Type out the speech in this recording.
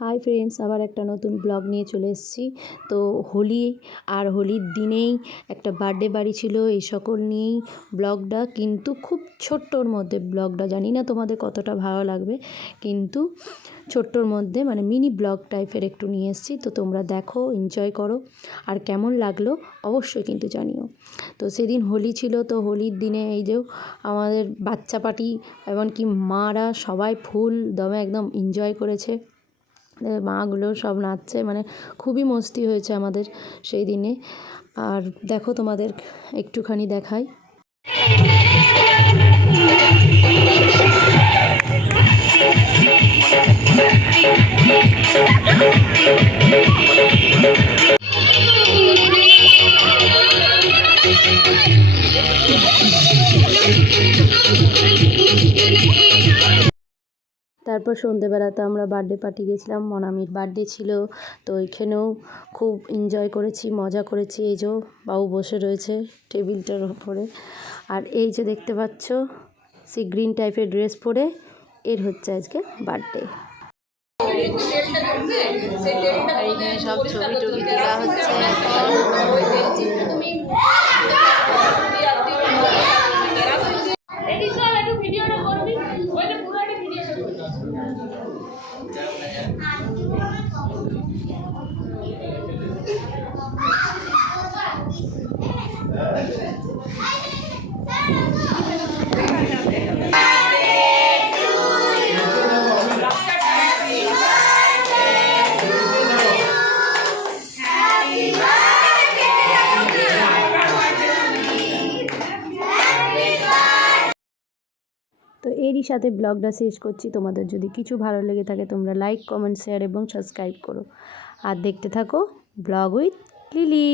Hi friends, আবার একটা নতুন ব্লগ নিয়ে চলে এসেছি। তো হোলি আর হোলির দিনেই একটা বার্থডে বাড়ি ছিল, এই সকল নিয়েই ব্লগটা, কিন্তু খুব ছোট্টর মধ্যে ব্লগটা। জানি না তোমাদের কতটা ভালো লাগবে, কিন্তু ছোট্টর মধ্যে মানে মিনি ব্লগ টাইপের একটু নিয়ে এসেছি। তো তোমরা দেখো, এনজয় করো, আর কেমন লাগলো অবশ্যই কিন্তু জানিও। তো সেদিন হোলি ছিল, তো হোলির দিনে এই যে আমাদের বাচ্চা পার্টি এমনকি মারা সবাই ফুল দমে একদম এনজয় করেছে। মাগুলো সব নাচছে, মানে খুবই মস্তি হয়েছে আমাদের সেই দিনে। আর দেখো তোমাদের একটুখানি দেখাই। তারপর সন্ধেবেলাতে আমরা বার্থডে পার্টি গেছিলাম, মনামির বার্থডে ছিল। তো ওইখানেও খুব এনজয় করেছি, মজা করেছি। এই যে বাবু বসে রয়েছে টেবিলটার ওপরে, আর এই যে দেখতে পাচ্ছ সি গ্রিন টাইপের ড্রেস পরে, এর হচ্ছে আজকে বার্থডে। সব ছবি টবি তোলা হচ্ছে। তো এরই সাথে ব্লগটা শেষ করছি। তোমাদের যদি কিছু ভালো লেগে থাকে তোমরা লাইক, কমেন্ট, শেয়ার এবং সাবস্ক্রাইব করো। আর দেখতে থাকো ব্লগ উইথ লিলি।